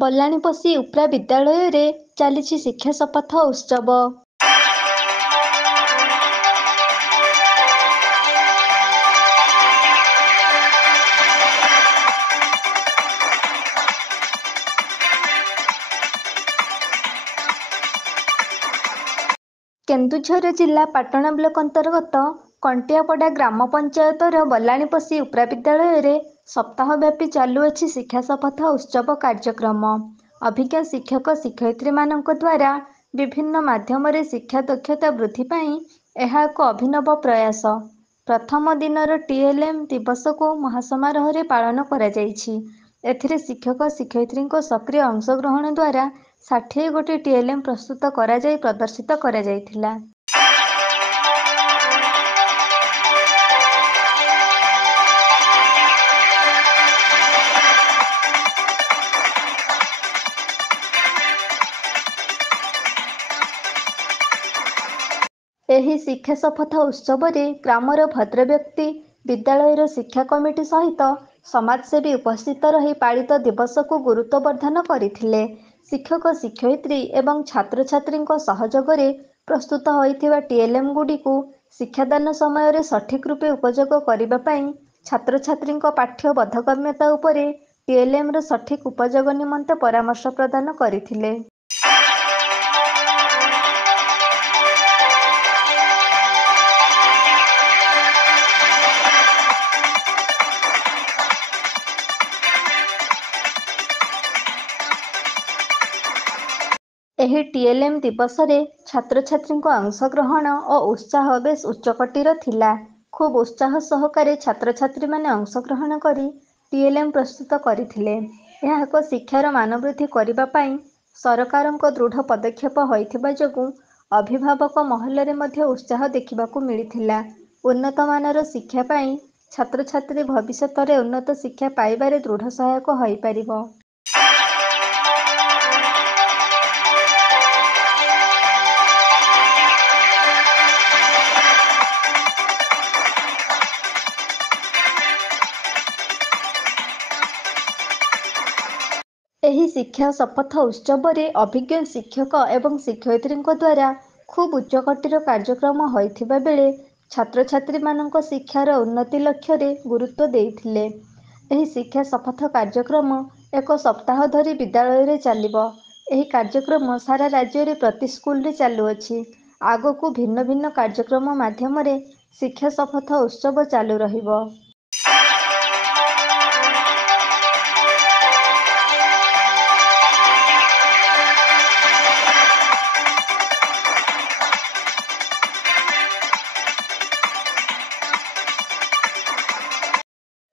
ବଲାଣିପୋଷି ଉପ୍ରା ବିଦ୍ୟାଳୟରେ ଚାଲିଛି ଶିକ୍ଷା ଶପଥ ଉତ୍ସବ। କେନ୍ଦୁଝର ଜିଲ୍ଲା ପାଟଣା ବ୍ଲକ ଅନ୍ତର୍ଗତ କଣ୍ଟିଆପଡ଼ା ଗ୍ରାମ ପଞ୍ଚାୟତର ବଲାଣିପୋଷି ଉପ୍ରା ବିଦ୍ୟାଳୟରେ ସପ୍ତାହବ୍ୟାପୀ ଚାଲୁଅଛି ଶିକ୍ଷା ଶପଥ ଉତ୍ସବ କାର୍ଯ୍ୟକ୍ରମ। ଅଭିଜ୍ଞ ଶିକ୍ଷକ ଶିକ୍ଷୟିତ୍ରୀମାନଙ୍କ ଦ୍ୱାରା ବିଭିନ୍ନ ମାଧ୍ୟମରେ ଶିକ୍ଷା ଦକ୍ଷତା ବୃଦ୍ଧି ପାଇଁ ଏହା ଏକ ଅଭିନବ ପ୍ରୟାସ। ପ୍ରଥମ ଦିନର ଟିଏଲ୍ଏମ୍ ଦିବସକୁ ମହାସମାରୋହରେ ପାଳନ କରାଯାଇଛି। ଏଥିରେ ଶିକ୍ଷକ ଶିକ୍ଷୟିତ୍ରୀଙ୍କ ସକ୍ରିୟ ଅଂଶଗ୍ରହଣ ଦ୍ୱାରା 60 ଗୋଟି ଟିଏଲ୍ଏମ୍ ପ୍ରସ୍ତୁତ କରାଯାଇ ପ୍ରଦର୍ଶିତ କରାଯାଇଥିଲା। ଏହି ଶିକ୍ଷା ଶପଥ ଉତ୍ସବରେ ଗ୍ରାମର ଭଦ୍ରବ୍ୟକ୍ତି, ବିଦ୍ୟାଳୟର ଶିକ୍ଷା କମିଟି ସହିତ ସମାଜସେବୀ ଉପସ୍ଥିତ ରହି ପାଳିତ ଦିବସକୁ ଗୁରୁତ୍ୱବର୍ଦ୍ଧନ କରିଥିଲେ। ଶିକ୍ଷକ ଶିକ୍ଷୟିତ୍ରୀ ଏବଂ ଛାତ୍ରଛାତ୍ରୀଙ୍କ ସହଯୋଗରେ ପ୍ରସ୍ତୁତ ହୋଇଥିବା ଟିଏଲ୍ଏମ୍ ଗୁଡ଼ିକୁ ଶିକ୍ଷାଦାନ ସମୟରେ ସଠିକ୍ ରୂପେ ଉପଯୋଗ କରିବା ପାଇଁ ଛାତ୍ରଛାତ୍ରୀଙ୍କ ପାଠ୍ୟ ବୋଧଗମ୍ୟତା ଉପରେ ଟିଏଲ୍ଏମ୍ର ସଠିକ୍ ଉପଯୋଗ ନିମନ୍ତେ ପରାମର୍ଶ ପ୍ରଦାନ କରିଥିଲେ। ଏହି ଟିଏଲ୍ଏମ୍ ଦିବସରେ ଛାତ୍ରଛାତ୍ରୀଙ୍କ ଅଂଶଗ୍ରହଣ ଓ ଉତ୍ସାହ ବେଶ୍ ଉଚ୍ଚକୋଟୀର ଥିଲା। ଖୁବ୍ ଉତ୍ସାହ ସହକାରେ ଛାତ୍ରଛାତ୍ରୀମାନେ ଅଂଶଗ୍ରହଣ କରି ଟିଏଲ୍ଏମ୍ ପ୍ରସ୍ତୁତ କରିଥିଲେ। ଏହା ଏକ ଶିକ୍ଷାର ମାନ ବୃଦ୍ଧି କରିବା ପାଇଁ ସରକାରଙ୍କ ଦୃଢ଼ ପଦକ୍ଷେପ ହୋଇଥିବା ଯୋଗୁଁ ଅଭିଭାବକ ମହଲରେ ମଧ୍ୟ ଉତ୍ସାହ ଦେଖିବାକୁ ମିଳିଥିଲା। ଉନ୍ନତମାନର ଶିକ୍ଷା ପାଇଁ ଛାତ୍ରଛାତ୍ରୀ ଭବିଷ୍ୟତରେ ଉନ୍ନତ ଶିକ୍ଷା ପାଇବାରେ ଦୃଢ଼ ସହାୟକ ହୋଇପାରିବ। ଏହି ଶିକ୍ଷା ଶପଥ ଉତ୍ସବରେ ଅଭିଜ୍ଞ ଶିକ୍ଷକ ଏବଂ ଶିକ୍ଷୟିତ୍ରୀଙ୍କ ଦ୍ୱାରା ଖୁବ୍ ଉଚ୍ଚକୋଟୀର କାର୍ଯ୍ୟକ୍ରମ ହୋଇଥିବା ବେଳେ ଛାତ୍ରଛାତ୍ରୀମାନଙ୍କ ଶିକ୍ଷାର ଉନ୍ନତି ଲକ୍ଷ୍ୟରେ ଗୁରୁତ୍ୱ ଦେଇଥିଲେ। ଏହି ଶିକ୍ଷା ଶପଥ କାର୍ଯ୍ୟକ୍ରମ ଏକ ସପ୍ତାହ ଧରି ବିଦ୍ୟାଳୟରେ ଚାଲିବ। ଏହି କାର୍ଯ୍ୟକ୍ରମ ସାରା ରାଜ୍ୟରେ ପ୍ରତି ସ୍କୁଲରେ ଚାଲୁଅଛି। ଆଗକୁ ଭିନ୍ନ ଭିନ୍ନ କାର୍ଯ୍ୟକ୍ରମ ମାଧ୍ୟମରେ ଶିକ୍ଷା ଶପଥ ଉତ୍ସବ ଚାଲୁ ରହିବ।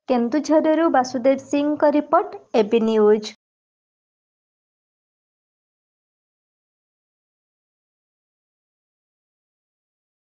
କେନ୍ଦୁଝରରୁ ବାସୁଦେବ ସିଂଙ୍କ ରିପୋର୍ଟ, ଏବି ନ୍ୟୁଜ୍।